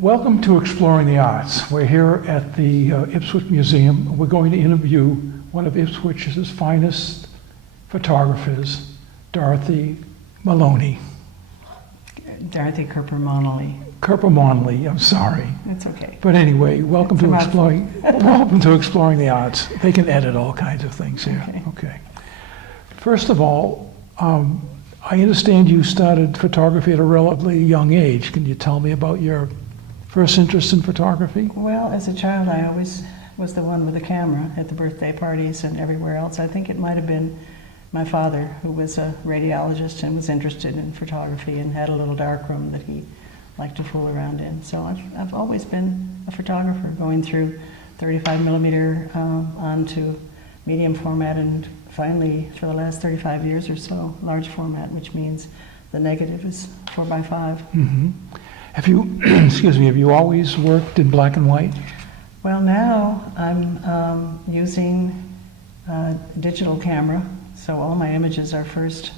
Welcome to Exploring the Arts. We're here at the Ipswich Museum. We're going to interview one of Ipswich's finest photographers, Dorothy Maloney. Dorothy Kerper Monnelly. Kerper Monnelly, I'm sorry. It's okay. But anyway, welcome to Exploring the Arts. They can edit all kinds of things here. Okay. First of all, I understand you started photography at a relatively young age. Can you tell me about your first interest in photography? Well, as a child, I always was the one with the camera at the birthday parties and everywhere else. I think it might have been my father, who was a radiologist and was interested in photography and had a little darkroom that he liked to fool around in. So I've always been a photographer, going through 35 millimeter onto medium format, and finally, for the last 35 years or so, large format, which means the negative is 4x5. Mm-hmm. Have you, excuse me, have you always worked in black and white? Well, now I'm using a digital camera, so all my images are first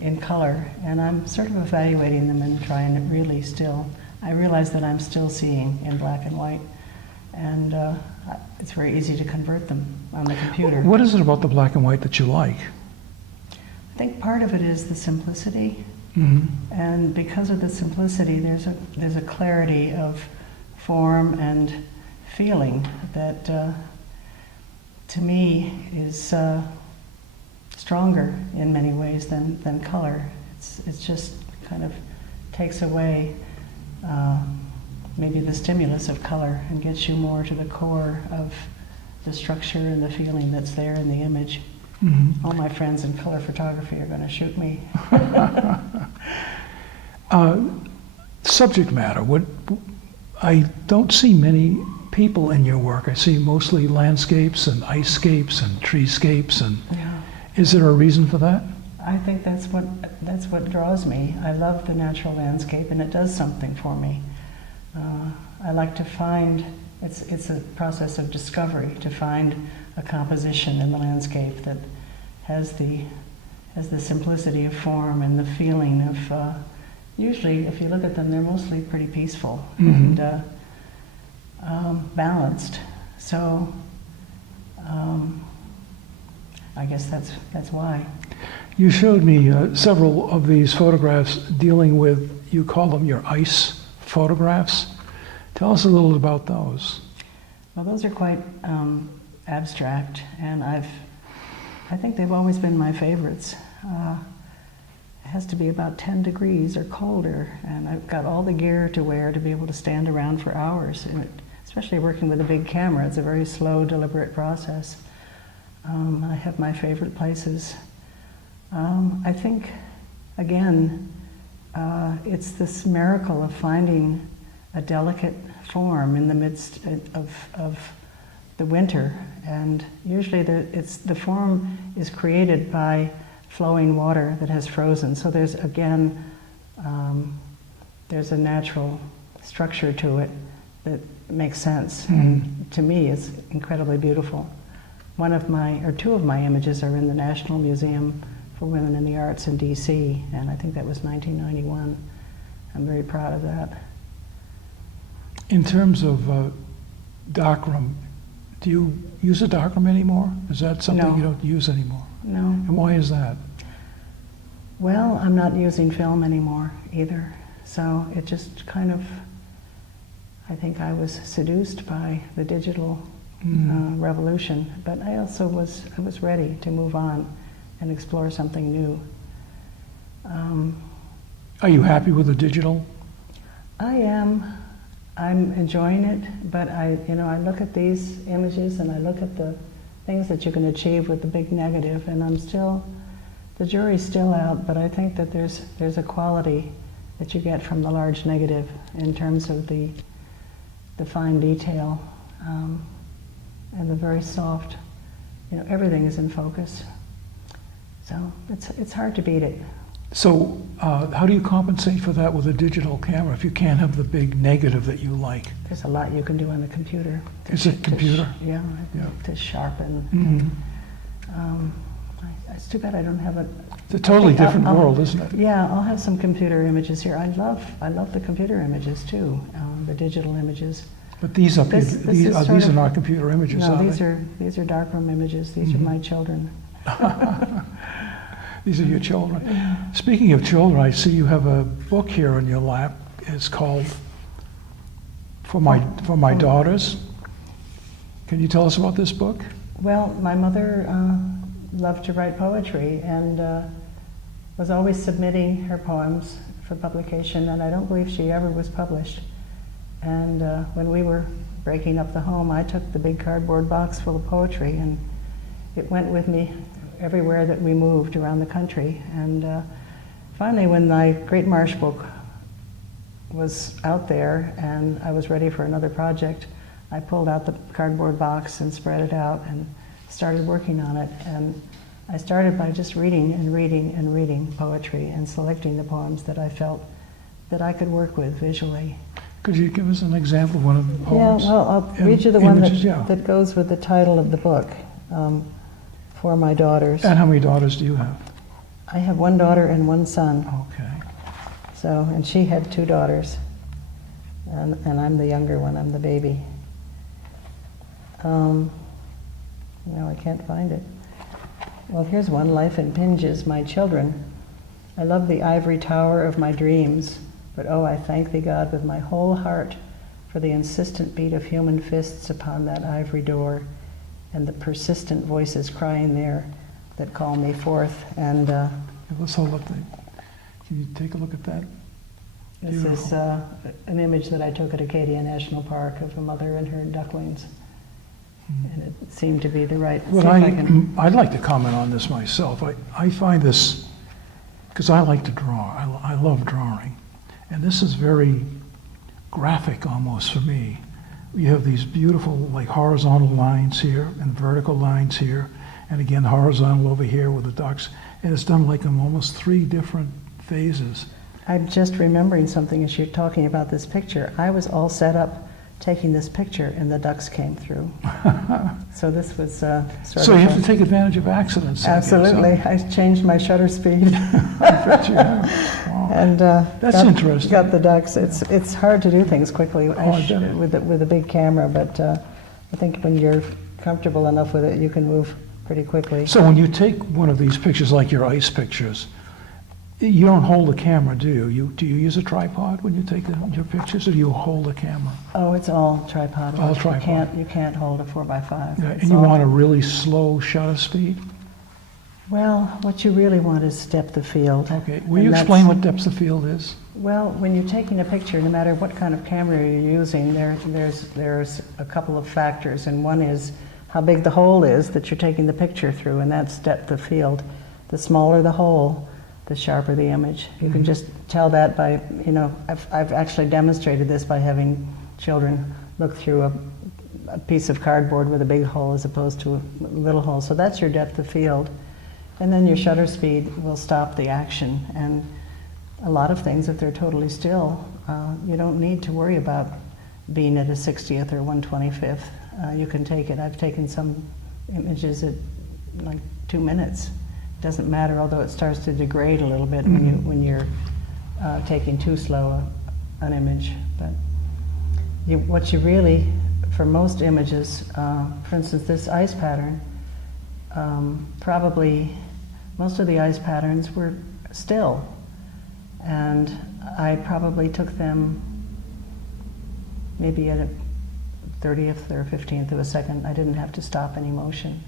in color, and I'm sort of evaluating them and trying to really still, I realize that I'm still seeing in black and white, and it's very easy to convert them on the computer. What is it about the black and white that you like? I think part of it is the simplicity. Mm-hmm. And because of the simplicity, there's a clarity of form and feeling that, to me, is stronger in many ways than color. It's just kind of takes away maybe the stimulus of color and gets you more to the core of the structure and the feeling that's there in the image. Mm-hmm. All my friends in color photography are going to shoot me. Subject matter. I don't see many people in your work. I see mostly landscapes and icescapes and treescapes. And Yeah. Is there a reason for that? I think that's what draws me. I love the natural landscape, and it does something for me. I like to find. It's a process of discovery to find a composition in the landscape that has the simplicity of form and the feeling of. Usually, if you look at them, they're mostly pretty peaceful Mm-hmm. and balanced. So I guess that's why. You showed me several of these photographs dealing with, you call them your ice photographs. Tell us a little about those. Well, those are quite abstract, and I think they've always been my favorites. It has to be about 10 degrees or colder, and I've got all the gear to wear to be able to stand around for hours. And especially working with a big camera, it's a very slow, deliberate process. I have my favorite places. I think, again, it's this miracle of finding a delicate form in the midst of the winter, and usually the form is created by flowing water that has frozen. So there's again there's a natural structure to it that makes sense, and to me is incredibly beautiful. Two of my images are in the National Museum for Women in the Arts in DC, and I think that was 1991. I'm very proud of that. In terms of darkroom, do you use a darkroom anymore? Is that something No. you don't use anymore? No. And why is that? Well, I'm not using film anymore either, so it just kind of, I think I was seduced by the digital revolution, but I also was ready to move on and explore something new. Are you happy with the digital? I am. I'm enjoying it, but I look at these images and I look at the things that you can achieve with the big negative, and the jury's still out, but I think that there's a quality that you get from the large negative in terms of the fine detail and the very soft, everything is in focus. So it's hard to beat it. So how do you compensate for that with a digital camera if you can't have the big negative that you like? There's a lot you can do on the computer. Is it computer? To sharpen. Mm-hmm. It's too bad I don't have a. It's a totally different I'll- world, isn't it? Yeah, I'll have some computer images here. I love the computer images too, the digital images. But these are, This these is are, sort these are of- not computer images, No, are these they? are darkroom images. These are my children. These are your children. Speaking of children, I see you have a book here in your lap. It's called For My Daughters. Can you tell us about this book? Well, my mother loved to write poetry and was always submitting her poems for publication, and I don't believe she ever was published. And when we were breaking up the home, I took the big cardboard box full of poetry, and it went with me everywhere that we moved around the country. And finally, when my Great Marsh book was out there and I was ready for another project, I pulled out the cardboard box and spread it out and started working on it. And I started by just reading and reading and reading poetry and selecting the poems that I felt that I could work with visually. Could you give us an example of one of the poems? Yeah, well, I'll And read you the one images, yeah. that goes with the title of the book, For My Daughters. And how many daughters do you have? I have one daughter and one son. Okay. So, and she had two daughters, and I'm the younger one, I'm the baby. No, I can't find it. Well, here's one, Life impinges my children. I love the ivory tower of my dreams, but oh, I thank thee, God, with my whole heart for the insistent beat of human fists upon that ivory door and the persistent voices crying there that call me forth. And Let's hold up Can you take a look at that? this is an image that I took at Acadia National Park of a mother and her ducklings. And it seemed to be the right. Well, see if I can- I'd like to comment on this myself. I find this, because I like to draw, I love drawing. And this is very graphic almost for me. You have these beautiful like horizontal lines here and vertical lines here, and again horizontal over here with the ducks. And it's done like in almost 3 different phases. I'm just remembering something as you're talking about this picture. I was all set up taking this picture and the ducks came through. So this was sort So of you have to take advantage of accidents. I guess, huh? Absolutely. I changed my shutter speed. I bet you have. Wow. And That's interesting. got the ducks. It's hard to do things quickly I bet it. with a big camera, but I think when you're comfortable enough with it, you can move pretty quickly. So when you take one of these pictures, like your ice pictures, you don't hold the camera, do you? Do you use a tripod when you take your pictures, or do you hold the camera? Oh, it's all tripod. All tripod. You can't hold a 4x5. Yeah, It's and you all- want a really slow shutter speed? Well, what you really want is depth of field. Okay. Will And you that's- explain what depth of field is? Well, when you're taking a picture, no matter what kind of camera you're using, there's a couple of factors, and one is how big the hole is that you're taking the picture through, and that's depth of field. The smaller the hole, the sharper the image. You can just tell that by, I've actually demonstrated this by having children look through a piece of cardboard with a big hole as opposed to a little hole. So that's your depth of field. And then your shutter speed will stop the action. And a lot of things, if they're totally still, you don't need to worry about being at a 60th or 125th. You can take it. I've taken some images at like 2 minutes. Doesn't matter, although it starts to degrade a little bit when you're taking too slow an image. But what you really, for most images, for instance, this ice pattern, probably most of the ice patterns were still, and I probably took them maybe at a 30th or 15th of a second. I didn't have to stop any motion.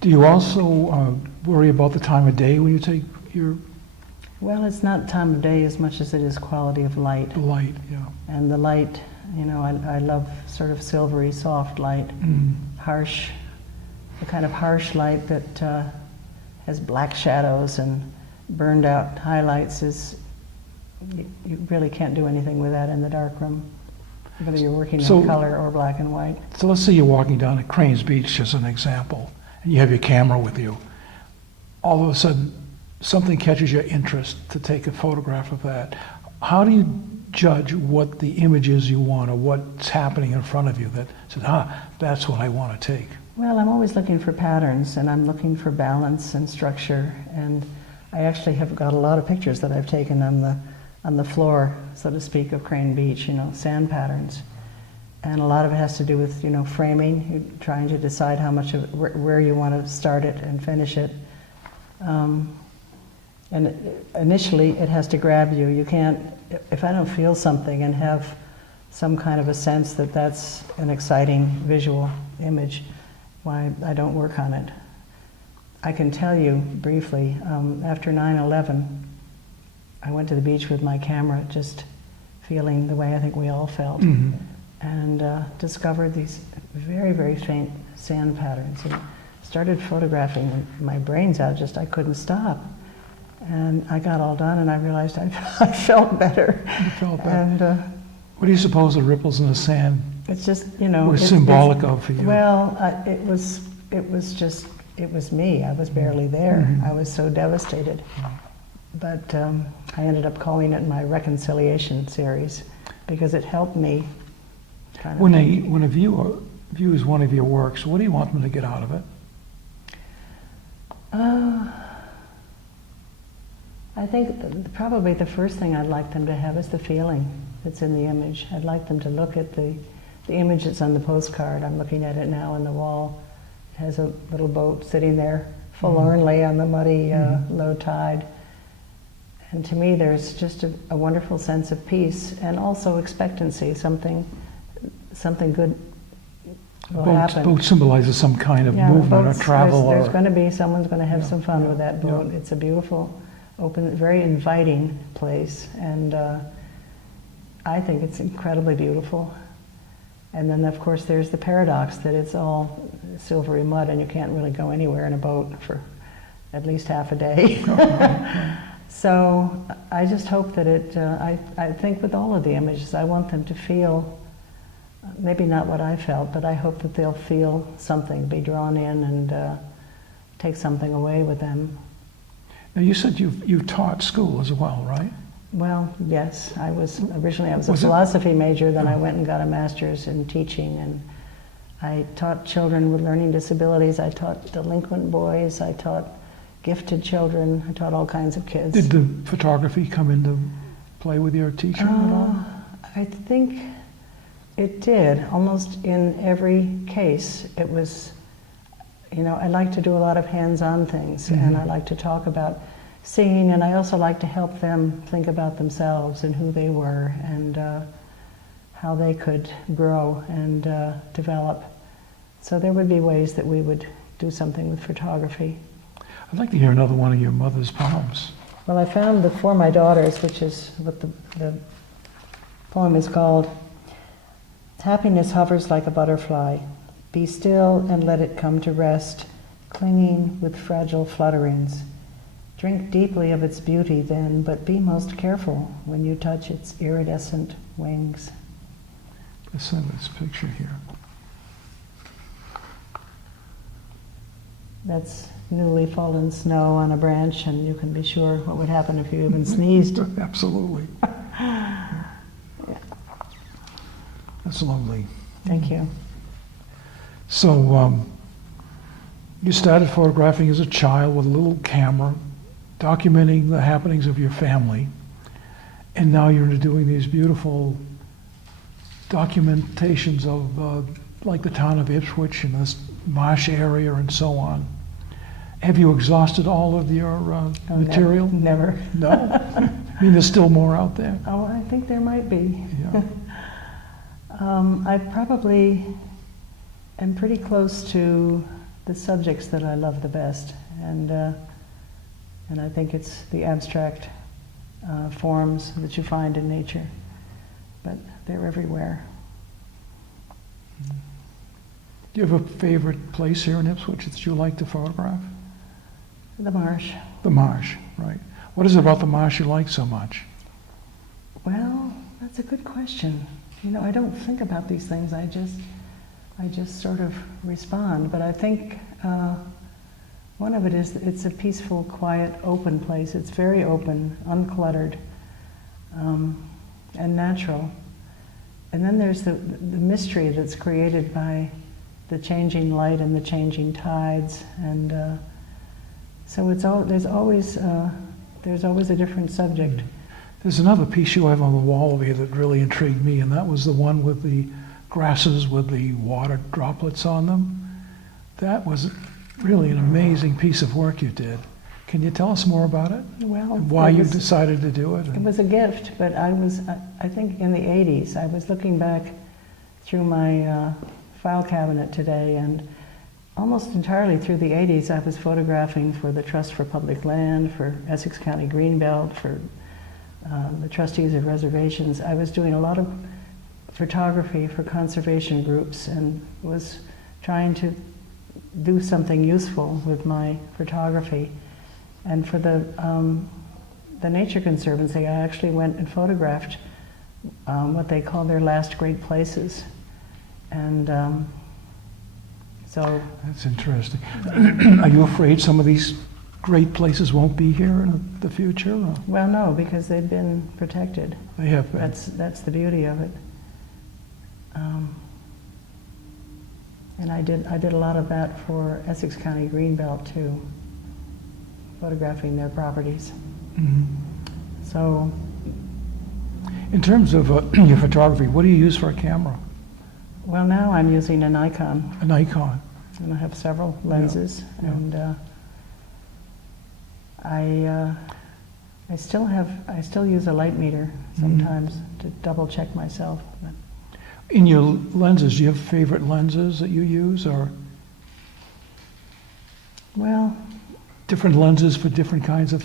Do you also worry about the time of day when you take your Well, it's not time of day as much as it is quality of light. light? Yeah. And the light, I love sort of silvery, soft light, harsh, the kind of harsh light that has black shadows and burned out highlights you really can't do anything with that in the darkroom, whether you're working So- in color or black and white. So let's say you're walking down at Cranes Beach, as an example, and you have your camera with you. All of a sudden, something catches your interest to take a photograph of that. How do you judge what the image is you want, or what's happening in front of you that says, that's what I want to take? Well, I'm always looking for patterns, and I'm looking for balance and structure. And I actually have got a lot of pictures that I've taken on the floor, so to speak, of Crane Beach. Sand patterns, and a lot of it has to do with framing. You're trying to decide how much of it, where you want to start it and finish it. Initially, it has to grab you. You can't, if I don't feel something and have some kind of a sense that that's an exciting visual image, why I don't work on it. I can tell you briefly, after 9/11, I went to the beach with my camera, just feeling the way I think we all felt, and discovered these very, very faint sand patterns, and started photographing my brains out, I couldn't stop. And I got all done, and I realized I felt better. You felt better. And what do you suppose the ripples in the sand it's just, were symbolic of for you? Well, it was me. I was barely there. I was so devastated. But I ended up calling it my reconciliation series because it helped me. When a viewer views one of your works, what do you want them to get out of it? I think probably the first thing I'd like them to have is the feeling that's in the image. I'd like them to look at the image that's on the postcard. I'm looking at it now on the wall. It has a little boat sitting there forlornly on the muddy low tide. And to me, there's just a wonderful sense of peace and also expectancy. Something good will happen. Boat symbolizes some kind of movement or travel. There's going to be, someone's going to have some fun with that boat. It's a beautiful, open, very inviting place, and I think it's incredibly beautiful. And then, of course, there's the paradox that it's all silvery mud and you can't really go anywhere in a boat for at least half a day. So I just hope that I think with all of the images, I want them to feel, maybe not what I felt, but I hope that they'll feel something, be drawn in and take something away with them. Now you said you taught school as well, right? Well, yes. Originally I was a philosophy major, then I went and got a master's in teaching, and I taught children with learning disabilities, I taught delinquent boys, I taught gifted children, I taught all kinds of kids. Did the photography come into play with your teaching at all? I think it did. Almost in every case, it was, I like to do a lot of hands-on things, and I like to talk about seeing, and I also like to help them think about themselves and who they were and how they could grow and develop. So there would be ways that we would do something with photography. I'd like to hear another one of your mother's poems. Well, I found the For My Daughters, which is what the poem is called. Happiness hovers like a butterfly. Be still and let it come to rest, clinging with fragile flutterings. Drink deeply of its beauty then, but be most careful when you touch its iridescent wings. Let's send this picture here. That's newly fallen snow on a branch, and you can be sure what would happen if you even sneezed. Absolutely. Yeah. That's lovely. Thank you. So you started photographing as a child with a little camera, documenting the happenings of your family, and now you're doing these beautiful documentations of like the town of Ipswich and this marsh area and so on. Have you exhausted all of your material? Never. No? I mean, there's still more out there? Oh, I think there might be. Yeah. I probably am pretty close to the subjects that I love the best, and I think it's the abstract forms that you find in nature, but they're everywhere. Do you have a favorite place here in Ipswich that you like to photograph? The marsh. The marsh, right. What is it about the marsh you like so much? Well, that's a good question. I don't think about these things. I just sort of respond. But I think one of it is it's a peaceful, quiet, open place. It's very open, uncluttered, and natural. And then there's the mystery that's created by the changing light and the changing tides, and so there's always a different subject. There's another piece you have on the wall over here that really intrigued me, and that was the one with the grasses with the water droplets on them. That was really an amazing piece of work you did. Can you tell us more about it? Well, And why you decided to do it? It was a gift, but I think in the 80s, I was looking back through my file cabinet today, and almost entirely through the 80s, I was photographing for the Trust for Public Land, for Essex County Greenbelt, for the Trustees of Reservations. I was doing a lot of photography for conservation groups and was trying to do something useful with my photography. And for the Nature Conservancy, I actually went and photographed what they call their last great places. And so... That's interesting. Are you afraid some of these great places won't be here in the future? Or? Well, no, because they've been protected. They have been. That's the beauty of it. And I did a lot of that for Essex County Greenbelt too, photographing their properties. Mm-hmm. So, in terms of your photography, what do you use for a camera? well, now I'm using a Nikon, A Nikon. and I have several lenses, yeah. and I still use a light meter sometimes to double check myself. But In your lenses, do you have favorite lenses that you use, or well, different lenses for different kinds of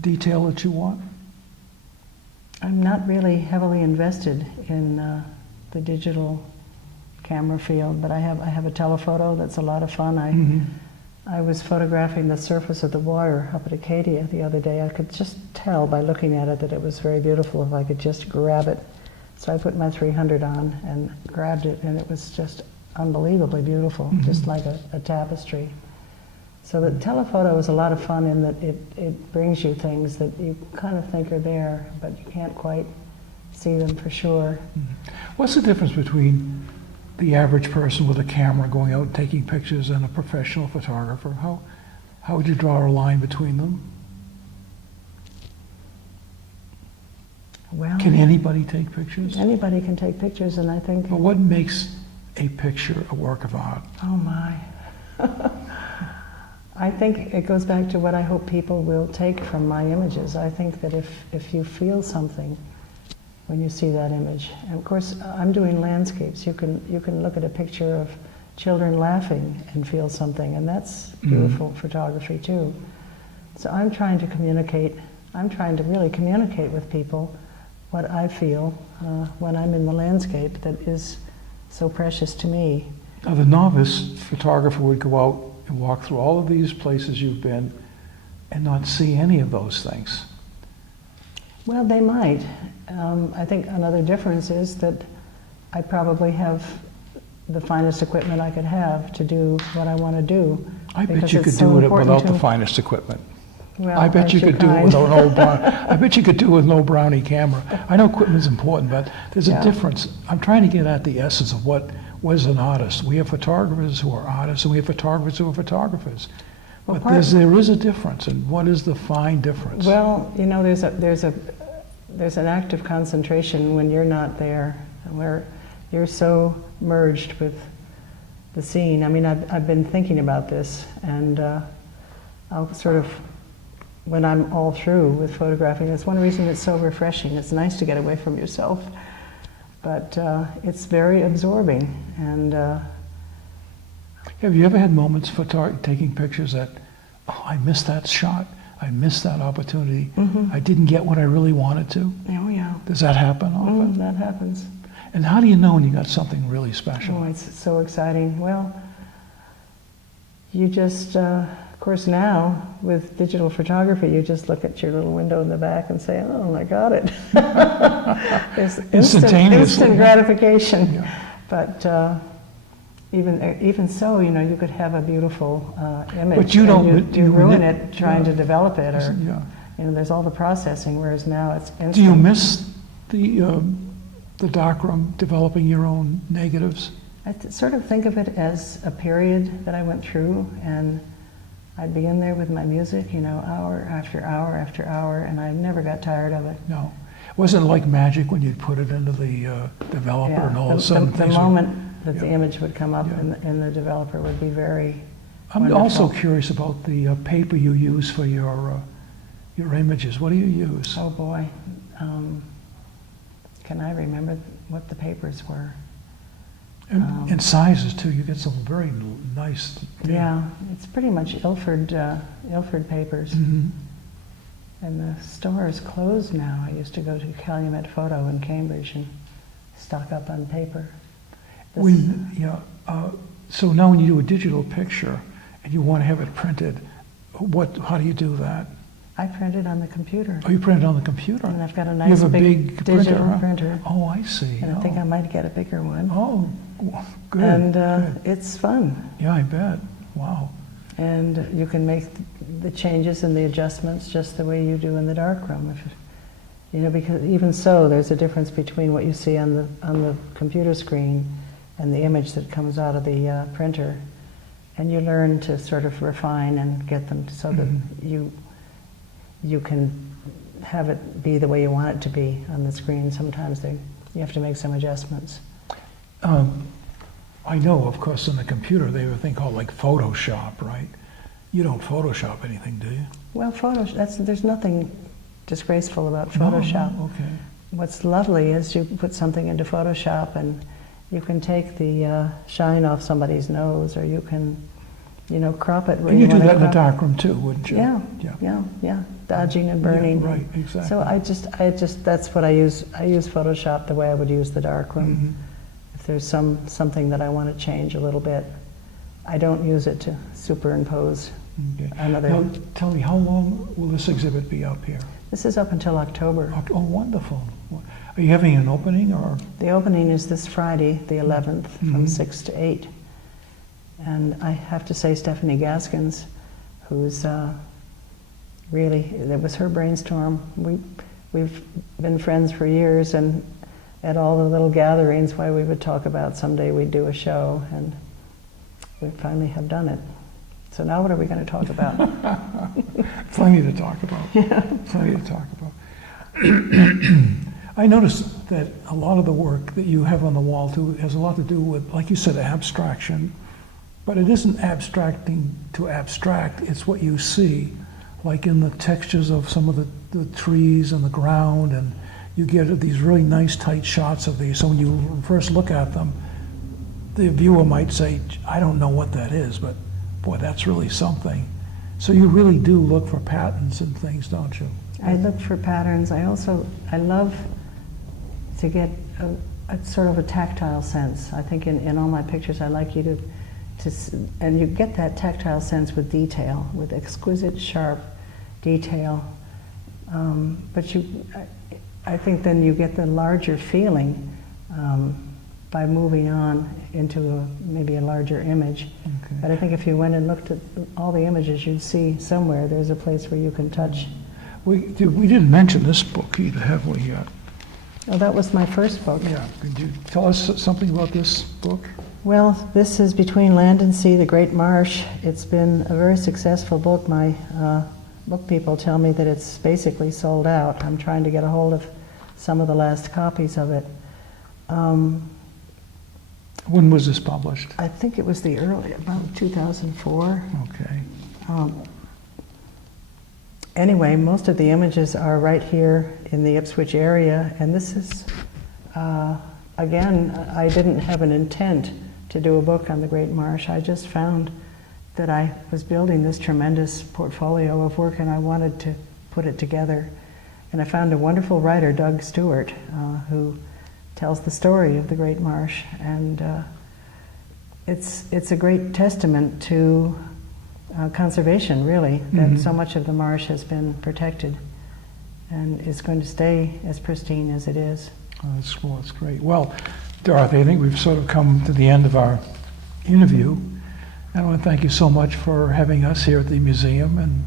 detail that you want? I'm not really heavily invested in the digital camera field, but I have a telephoto that's a lot of fun. I was photographing the surface of the water up at Acadia the other day. I could just tell by looking at it that it was very beautiful if I could just grab it. So I put my 300 on and grabbed it, and it was just unbelievably beautiful, just like a tapestry. So the telephoto is a lot of fun in that it brings you things that you kind of think are there, but you can't quite see them for sure. What's the difference between the average person with a camera going out and taking pictures and a professional photographer? How would you draw a line between them? Well, Can anybody take pictures? anybody can take pictures, and I think, But what makes a picture a work of art? oh my. I think it goes back to what I hope people will take from my images. I think that if you feel something when you see that image, and of course I'm doing landscapes, you can look at a picture of children laughing and feel something, and that's beautiful photography too. So I'm trying to really communicate with people what I feel when I'm in the landscape that is so precious to me. Now, the novice photographer would go out and walk through all of these places you've been and not see any of those things. Well, they might. I think another difference is that I probably have the finest equipment I could have to do what I want to do. I bet because you it's could so do it important without to- the finest equipment. Well, I bet you that's could do your it with kind. an old I bet you could do it with no Brownie camera. I know equipment's important, but there's a Yeah. difference. I'm trying to get at the essence of what is an artist. We have photographers who are artists, and we have photographers who are photographers. Well, But there is a difference, and what is the fine difference? Well, you know, there's an active concentration when you're not there, where you're so merged with the scene. I mean, I've been thinking about this, and I'll sort of, when I'm all through with photographing, that's one reason it's so refreshing. It's nice to get away from yourself, but it's very absorbing. And Have you ever had moments taking pictures that, oh, I missed that shot, I missed that opportunity, I didn't get what I really wanted to? oh yeah, Does that happen often? that happens. And how do you know when you got something really special? Oh, it's so exciting. Well, you just, of course now, with digital photography, you just look at your little window in the back and say, oh, I got it. There's instant gratification. Yeah. But even so, you know, you could have a beautiful image, But you don't- and you you ruin nip- it trying to develop it, or Yeah. you know, there's all the processing, whereas now it's instant. Do you miss the darkroom, developing your own negatives? sort of think of it as a period that I went through, and I'd be in there with my music, you know, hour after hour after hour, and I never got tired of it. No. Wasn't it like magic when you'd put it into the developer Yeah, and all of a sudden the things are- moment that the Yeah. image would come up Yeah. and the developer would be very I'm wonderful. also curious about the paper you use for your images. What do you use? Oh boy, can I remember what the papers were? And sizes too. You get some very nice. Yeah, it's pretty much Ilford papers. Mhm. And the store is closed now. I used to go to Calumet Photo in Cambridge and stock up on paper. So now when you do a digital picture and you want to have it printed, how do you do that? I print it on the computer. Oh, you print it on the computer? And I've got a You nice have a big digital printer, huh? printer. Oh, I see. And I think I might get a bigger one. Oh, good. And good. it's fun. Yeah, I bet. Wow. And you can make the changes and the adjustments just the way you do in the darkroom. Because even so, there's a difference between what you see on the computer screen and the image that comes out of the printer. And you learn to sort of refine and get them so that you can have it be the way you want it to be on the screen. Sometimes you have to make some adjustments. I know, of course, in the computer they have a thing called like Photoshop, right? You don't Photoshop anything, do you? Well, there's nothing disgraceful about Photoshop. No? Okay. What's lovely is you put something into Photoshop and you can take the shine off somebody's nose, or you can, crop it where And you you do want that in the to crop. darkroom too, wouldn't you? Yeah. Dodging and burning. Yeah, right, exactly. So I just that's what I use. I use Photoshop the way I would use the darkroom. Mhm. If there's something that I want to change a little bit, I don't use it to superimpose Okay. another. Now, tell me, how long will this exhibit be up here? This is up until October. Oh, wonderful. Are you having an opening or? The opening is this Friday, the 11th, from Mhm. 6 to 8. And I have to say Stephanie Gaskins, who's really, it was her brainstorm. We've been friends for years, and at all the little gatherings why we would talk about someday we'd do a show, and we finally have done it. So now what are we going to talk about? Plenty to talk about. Yeah. Plenty to talk about. I noticed that a lot of the work that you have on the wall too has a lot to do with, like you said, abstraction. But it isn't abstracting to abstract, it's what you see, like in the textures of some of the trees and the ground, and you get these really nice tight shots of these. So when you first look at them, the viewer might say, I don't know what that is, but boy, that's really something. So you really do look for patterns and things, don't you? I look for patterns. I love to get a sort of a tactile sense. I think in all my pictures I like you to and you get that tactile sense with detail, with exquisite, sharp detail. But I think then you get the larger feeling by moving on into maybe a larger image. Okay. But I think if you went and looked at all the images, you'd see somewhere there's a place where you can touch. We didn't mention this book either, have we yet? Oh, that was my first book. Yeah. Could you tell us something about this book? Well, this is Between Land and Sea, the Great Marsh. It's been a very successful book. My book people tell me that it's basically sold out. I'm trying to get a hold of some of the last copies of it. When was this published? I think it was about 2004. Okay. Anyway, most of the images are right here in the Ipswich area, and this is, again, I didn't have an intent to do a book on the Great Marsh. I just found that I was building this tremendous portfolio of work and I wanted to put it together. And I found a wonderful writer, Doug Stewart, who tells the story of the Great Marsh. And it's a great testament to conservation, really, that so much of the marsh has been protected and is going to stay as pristine as it is. Oh, that's great. Well, Dorothy, I think we've sort of come to the end of our interview. And I want to thank you so much for having us here at the museum and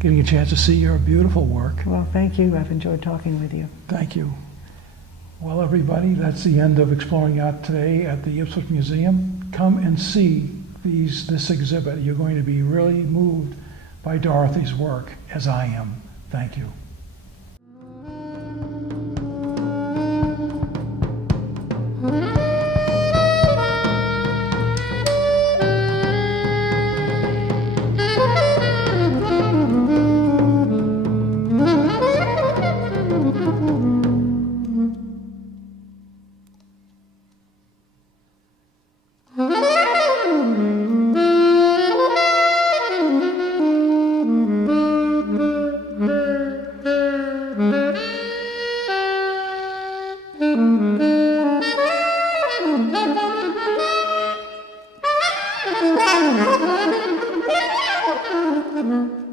getting a chance to see your beautiful work. Well, thank you. I've enjoyed talking with you. Thank you. Well, everybody, that's the end of Exploring Art today at the Ipswich Museum. Come and see this exhibit. You're going to be really moved by Dorothy's work, as I am. Thank you. Thank you.